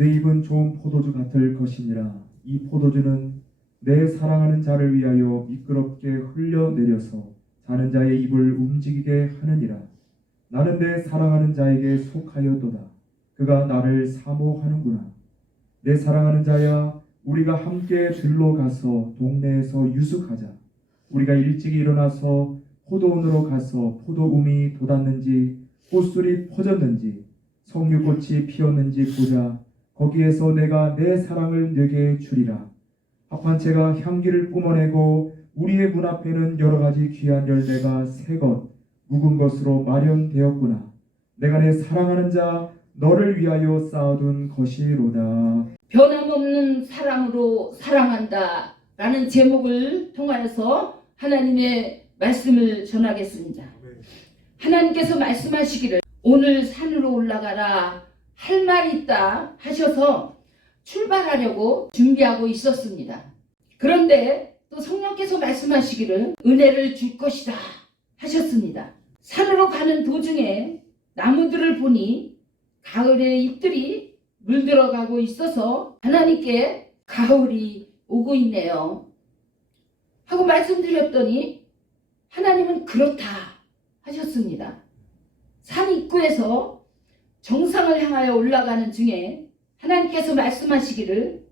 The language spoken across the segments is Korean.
내 입은 좋은 포도주 같을 것이니라. 이 포도주는 내 사랑하는 자를 위하여 미끄럽게 흘려내려서 자는 자의 입을 움직이게 하느니라. 나는 내 사랑하는 자에게 속하였도다. 그가 나를 사모하는구나. 내 사랑하는 자야, 우리가 함께 들로 가서 동네에서 유숙하자. 우리가 일찍 일어나서 포도원으로 가서 포도움이 돋았는지 꽃술이 퍼졌는지 석류꽃이 피었는지 보자. 거기에서 내가 내 사랑을 내게 주리라. 합판체가 향기를 뿜어내고 우리의 문 앞에는 여러 가지 귀한 열매가 새것 묵은 것으로 마련되었구나. 내가 내 사랑하는 자 너를 위하여 쌓아둔 것이로다. 변함없는 사랑으로 사랑한다 라는 제목을 통하여서 하나님의 말씀을 전하겠습니다. 하나님께서 말씀하시기를 오늘 산으로 올라가라 할 말이 있다 하셔서 출발하려고 준비하고 있었습니다. 그런데 또 성령께서 말씀하시기를 은혜를 줄 것이다 하셨습니다. 산으로 가는 도중에 나무들을 보니 가을의 잎들이 물들어가고 있어서 하나님께 가을이 오고 있네요 하고 말씀드렸더니 하나님은 그렇다 하셨습니다. 산 입구에서 정상을 향하여 올라가는 중에 하나님께서 말씀하시기를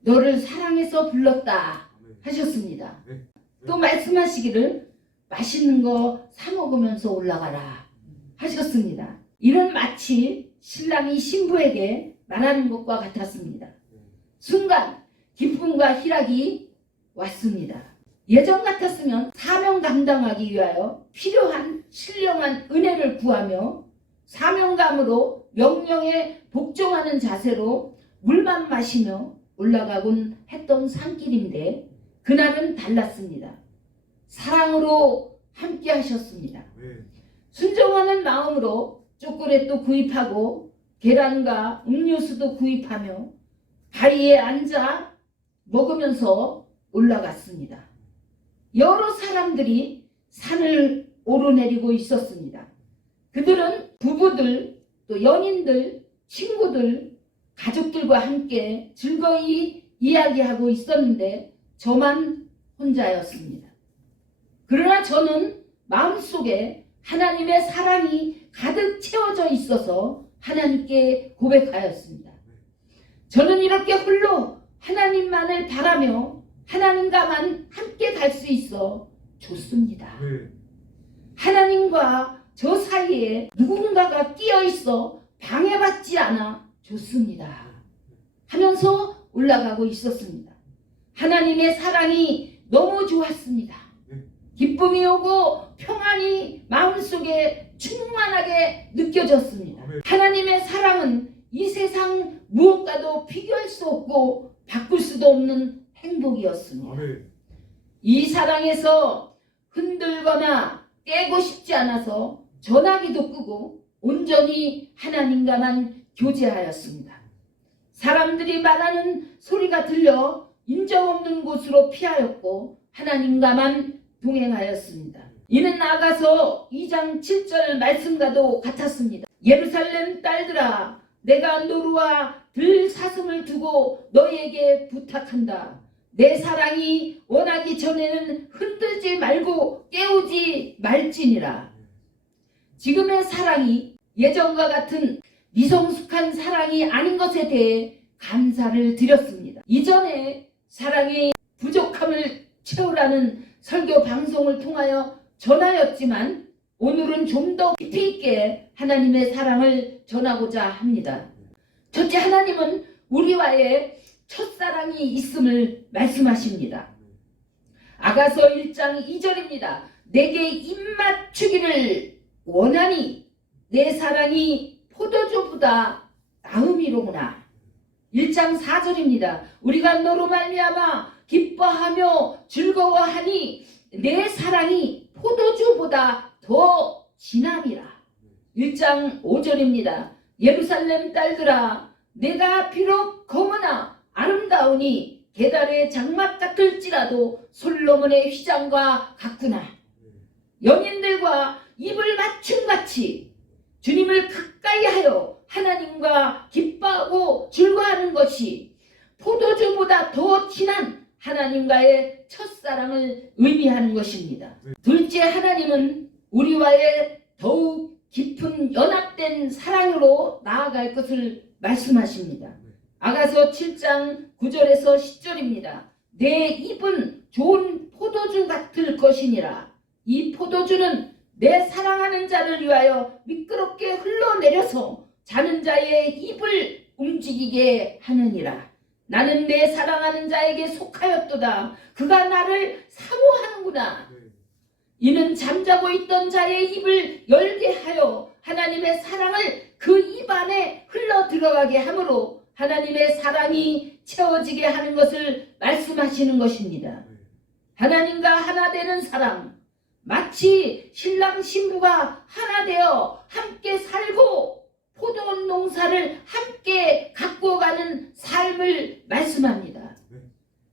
너를 사랑해서 불렀다 하셨습니다. 또 말씀하시기를 맛있는 거 사 먹으면서 올라가라 하셨습니다. 이는 마치 신랑이 신부에게 말하는 것과 같았습니다. 순간 기쁨과 희락이 왔습니다. 예전 같았으면 사명 감당하기 위하여 필요한 신령한 은혜를 구하며 사명감으로 명령에 복종하는 자세로 물만 마시며 올라가곤 했던 산길인데 그날은 달랐습니다. 사랑으로 함께 하셨습니다. 순종하는 마음으로 초콜릿도 구입하고 계란과 음료수도 구입하며 바위에 앉아 먹으면서 올라갔습니다. 여러 사람들이 산을 오르내리고 있었습니다. 그들은 부부들, 또 연인들, 친구들, 가족들과 함께 즐거이 이야기하고 있었는데 저만 혼자였습니다. 그러나 저는 마음속에 하나님의 사랑이 가득 채워져 있어서 하나님께 고백하였습니다. 저는 이렇게 홀로 하나님만을 바라며 하나님과만 함께 갈 수 있어 좋습니다. 하나님과 저 사이에 누군가가 끼어 있어 방해받지 않아 좋습니다 하면서 올라가고 있었습니다. 하나님의 사랑이 너무 좋았습니다. 기쁨이 오고 평안이 마음속에 충만하게 느껴졌습니다. 하나님의 사랑은 이 세상 무엇과도 비교할 수 없고 바꿀 수도 없는 행복이었습니다. 이 사랑에서 흔들거나 깨고 싶지 않아서 전화기도 끄고 온전히 하나님과만 교제하였습니다. 사람들이 말하는 소리가 들려 인정 없는 곳으로 피하였고 하나님과만 동행하였습니다. 이는 나아가서 2장 7절 말씀과도 같았습니다. 예루살렘 딸들아 내가 노루와 들사슴을 두고 너희에게 부탁한다. 내 사랑이 원하기 전에는 흔들지 말고 깨우지 말지니라. 지금의 사랑이 예전과 같은 미성숙한 사랑이 아닌 것에 대해 감사를 드렸습니다. 이전에 사랑의 부족함을 채우라는 설교 방송을 통하여 전하였지만 오늘은 좀 더 깊이 있게 하나님의 사랑을 전하고자 합니다. 첫째, 하나님은 우리와의 첫사랑이 있음을 말씀하십니다. 아가서 1장 2절입니다. 내게 입맞추기를 원하니 내 사랑이 포도주보다 나음이로구나. 1장 4절입니다. 우리가 너로 말미암아 기뻐하며 즐거워하니 내 사랑이 포도주보다 더 진함이라. 1장 5절입니다. 예루살렘 딸들아 내가 비록 검으나 아름다우니 게달의 장막 같을지라도 솔로몬의 휘장과 같구나. 연인들과 입을 맞춤같이 주님을 가까이 하여 하나님과 기뻐하고 하나님과의 첫사랑을 의미하는 것입니다. 둘째, 하나님은 우리와의 더욱 깊은 연합된 사랑으로 나아갈 것을 말씀하십니다. 아가서 7장 9절에서 10절입니다. 내 입은 좋은 포도주 같을 것이니라. 이 포도주는 내 사랑하는 자를 위하여 미끄럽게 흘러내려서 자는 자의 입을 움직이게 하느니라. 나는 내 사랑하는 자에게 속하였도다. 그가 나를 사모하는구나. 이는 잠자고 있던 자의 입을 열게 하여 하나님의 사랑을 그 입 안에 흘러 들어가게 하므로 하나님의 사랑이 채워지게 하는 것을 말씀하시는 것입니다. 하나님과 하나 되는 사랑, 마치 신랑 신부가 하나 되어 함께 살고 포도 농사를 함께 가꾸어가는 삶을 말씀합니다.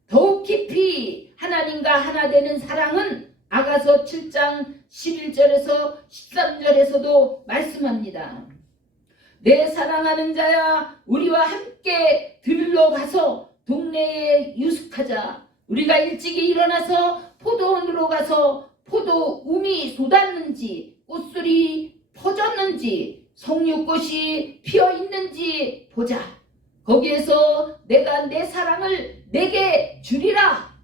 더욱 깊이 하나님과 하나 되는 사랑은 아가서 7장 11절에서 13절에서도 말씀합니다. 내 사랑하는 자야, 우리와 함께 들러 가서 동네에 유숙하자. 우리가 일찍이 일어나서 포도원으로 가서 포도 움이 쏟았는지 꽃술이 퍼졌는지 석류꽃이 피어 있는지 보자. 거기에서 내가 내 사랑을 내게 주리라.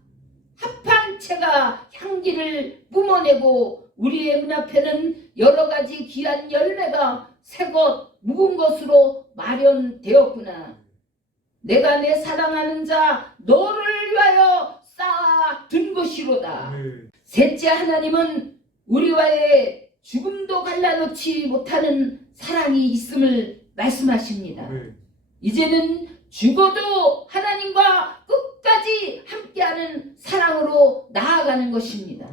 합한 채가 향기를 뿜어내고 우리의 문 앞에는 여러 가지 귀한 열매가 새것 묵은 것으로 마련되었구나. 내가 내 사랑하는 자 너를 위하여 쌓아둔 것이로다. 셋째, 하나님은 우리와의 죽음도 갈라놓지 못하는 사랑이 있음을 말씀하십니다. 이제는 죽어도 하나님과 끝까지 함께하는 사랑으로 나아가는 것입니다.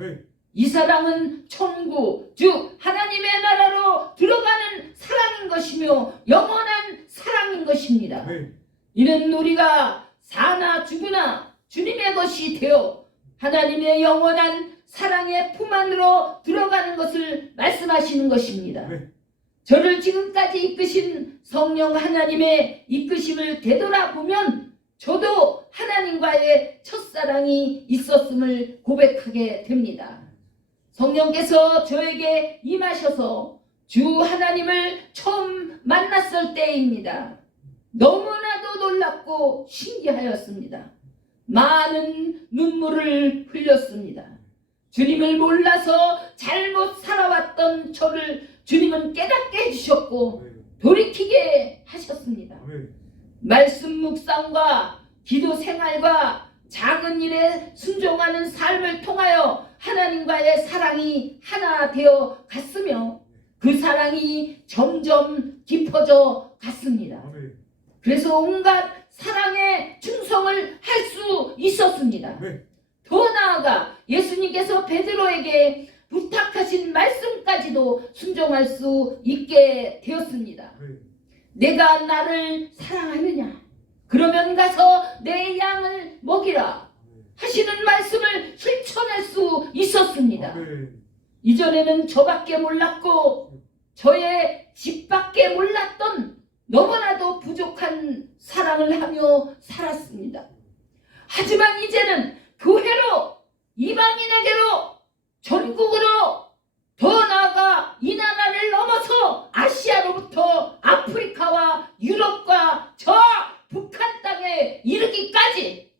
이 사랑은 천국, 즉 하나님의 나라로 들어가는 사랑인 것이며 영원한 사랑인 것입니다. 이는 우리가 사나 죽으나 주님의 것이 되어 하나님의 영원한 사랑의 품 안으로 들어가는 것을 말씀하시는 것입니다. 저를 지금까지 이끄신 성령 하나님의 이끄심을 되돌아보면 저도 하나님과의 첫사랑이 있었음을 고백하게 됩니다. 성령께서 저에게 임하셔서 주 하나님을 처음 만났을 때입니다. 너무나도 놀랍고 신기하였습니다. 많은 눈물을 흘렸습니다. 주님을 몰라서 잘못 살아왔던 저를 주님은 깨닫게 해주셨고 돌이키게 하셨습니다. 말씀 묵상과 기도 생활과 작은 일에 순종하는 삶을 통하여 하나님과의 사랑이 하나 되어 갔으며 그 사랑이 점점 깊어져 갔습니다. 그래서 온갖 사랑의 충성을 할 수 있었습니다. 더 나아가 예수님께서 베드로에게 부탁하신 말씀까지도 순종할 수 있게 되었습니다. 내가 나를 사랑하느냐? 그러면 가서 내 양을 먹이라 하시는 말씀을 실천할 수 있었습니다. 이전에는 저밖에 몰랐고 저의 집밖에 몰랐던 너무나도 부족한 사랑을 하며 살았습니다. 하지만 이제는 교회로, 이방인에게로, 전국으로, 더 나아가 이 나라를 넘어서 아시아로부터 아프리카와 유럽과 저 북한 땅에 이르기까지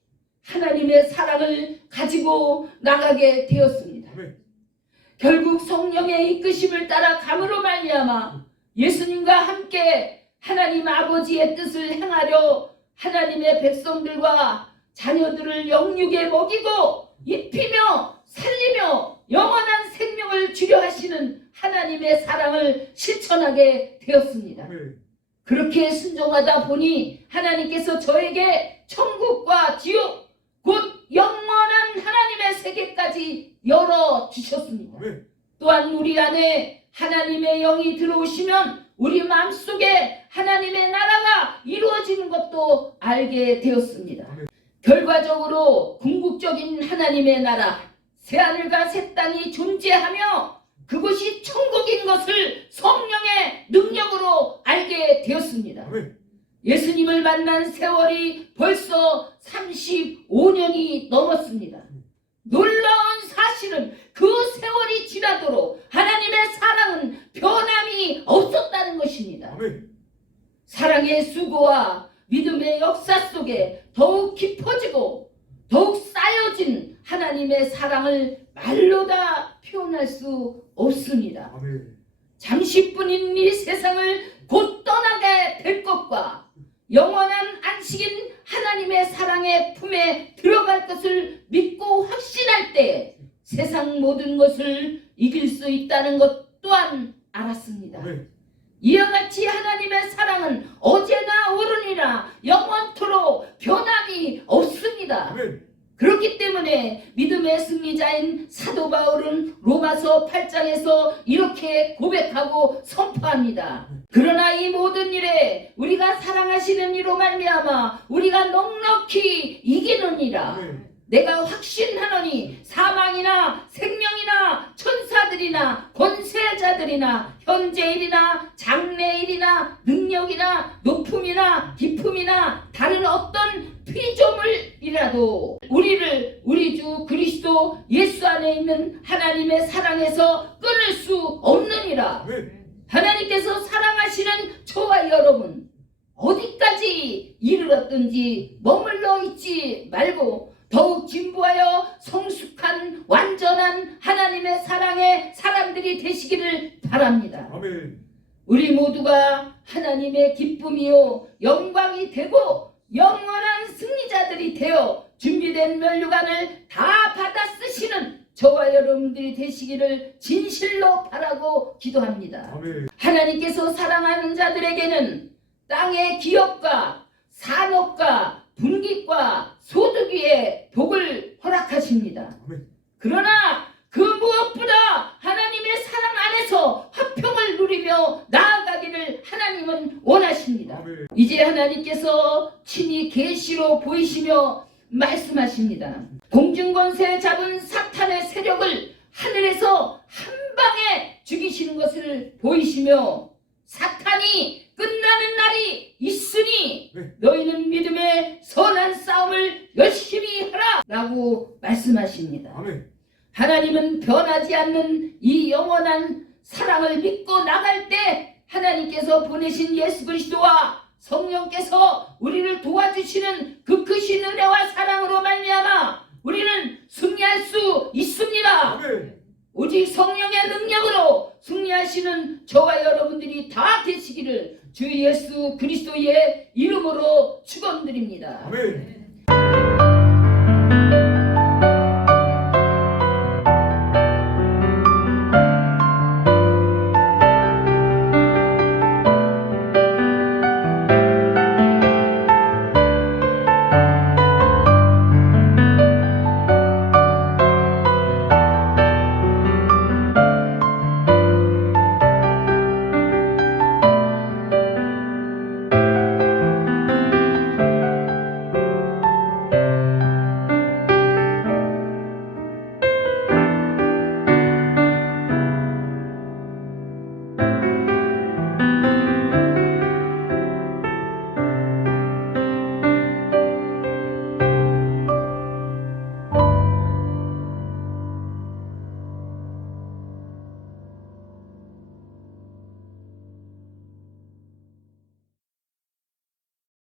하나님의 사랑을 가지고 나가게 되었습니다. 결국 성령의 이끄심을 따라 감으로 말미암아 예수님과 함께 하나님 아버지의 뜻을 행하려 하나님의 백성들과 자녀들을 영육에 먹이고 입히며 살리며 영원한 생명을 주려 하시는 하나님의 사랑을 실천하게 되었습니다. 그렇게 순종하다 보니 하나님께서 저에게 천국과 지옥 곧 영원한 하나님의 세계까지 열어주셨습니다. 또한 우리 안에 하나님의 영이 들어오시면 우리 마음속에 하나님의 나라가 이루어지는 것도 알게 되었습니다. 결과적으로 궁극적인 하나님의 나라, 새하늘과 새 땅이 존재하며 그것이 천국인 것을 성령의 능력으로 알게 되었습니다. 예수님을 만난 세월이 벌써 35년이 넘었습니다. 놀라운 사실은 그 세월이 지나도록 하나님의 사랑은 변함이 없었다는 것입니다. 아멘. 사랑의 수고와 믿음의 역사 속에 더욱 깊어지고 더욱 쌓여진 하나님의 사랑을 말로 다 표현할 수 없습니다. 아멘. 잠시뿐인 이 세상을 곧 떠나게 될 것과 영원한 안식인 하나님의 사랑의 품에 들어갈 것을 믿고 확신할 때 세상 모든 것을 이길 수 있다는 것 또한 알았습니다. 아멘. 이와 같이 하나님의 사랑은 어제나 오늘이나 영원토록 변함이 없습니다. 아멘. 그렇기 때문에 믿음의 승리자인 사도 바울은 로마서 8장에서 이렇게 고백하고 선포합니다. 그러나 이 모든 일에 우리가 사랑하시는 이로 말미암아 우리가 넉넉히 이기느니라. 아멘. 내가 확신하노니 사망이나 생명이나 천사들이나 권세자들이나 현재일이나 장래일이나 능력이나 높음이나 깊음이나 다른 어떤 피조물이라도 우리를 우리 주 그리스도 예수 안에 있는 하나님의 사랑에서 끊을 수 없느니라. 아멘. 하나님께서 사랑하시는 저와 여러분 어디까지 이르렀든지 머물러 있지 말고 더욱 진보하여 성숙한 완전한 하나님의 사랑의 사람들이 되시기를 바랍니다. 아멘. 우리 모두가 하나님의 기쁨이요 영광이 되고 영원한 승리자들이 되어 준비된 면류관을 다 받아 쓰시는 저와 여러분들이 되시기를 진실로 바라고 기도합니다. 아멘. 하나님께서 사랑하는 자들에게는 땅의 기업과 산업과 분깃과 소득 위에 복을 허락하십니다. 아멘. 그러나 그 무엇보다 하나님의 사랑 안에서 화평을 누리며 나아가기를 하나님은 원하십니다. 아멘. 이제 하나님께서 친히 계시로 보이시며 말씀하십니다. 공중권세 잡은 사탄의 세력을 하늘에서 한 방에 죽이시는 것을 보이시며 사탄이 끝나는 날이 있으니 네. 너희는 믿음의 선한 싸움을 열심히 하라 라고 말씀하십니다. 아멘. 하나님은 변하지 않는 이 영원한 사랑을 믿고 나갈 때 하나님께서 보내신 예수 그리스도와 성령께서 우리를 도와주시는 그 크신 은혜와 사랑으로 말미암아 우리는 승리할 수 있습니다. 아멘. 오직 성령의 능력으로 승리하시는 저와 여러분들이 다 되시기를 주 예수 그리스도의 이름으로 축원드립니다. 아멘.